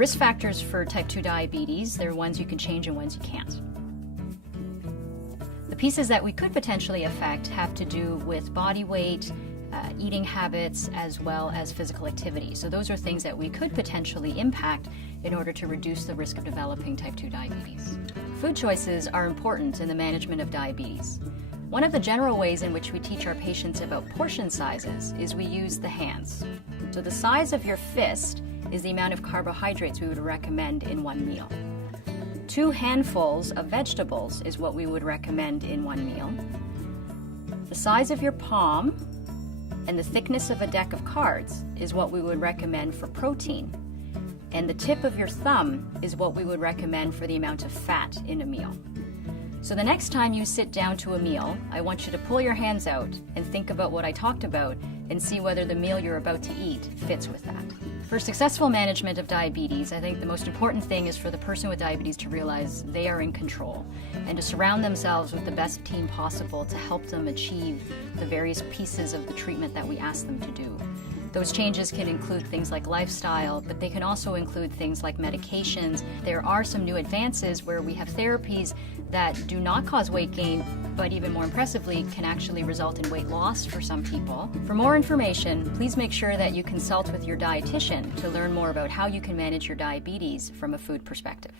Risk factors for type 2 diabetes, there are ones you can change and ones you can't. The pieces that we could potentially affect have to do with body weight, eating habits, as well as physical activity. So those are things that we could potentially impact in order to reduce the risk of developing type 2 diabetes. Food choices are important in the management of diabetes. One of the general ways in which we teach our patients about portion sizes is we use the hands. So the size of your fist is the amount of carbohydrates we would recommend in one meal. 2 handfuls of vegetables is what we would recommend in one meal. The size of your palm and the thickness of a deck of cards is what we would recommend for protein. And the tip of your thumb is what we would recommend for the amount of fat in a meal. So the next time you sit down to a meal, I want you to pull your hands out and think about what I talked about and see whether the meal you're about to eat fits with that. For successful management of diabetes, I think the most important thing is for the person with diabetes to realize they are in control and to surround themselves with the best team possible to help them achieve the various pieces of the treatment that we ask them to do. Those changes can include things like lifestyle, but they can also include things like medications. There are some new advances where we have therapies that do not cause weight gain, but even more impressively, can actually result in weight loss for some people. For more information, please make sure that you consult with your dietitian to learn more about how you can manage your diabetes from a food perspective.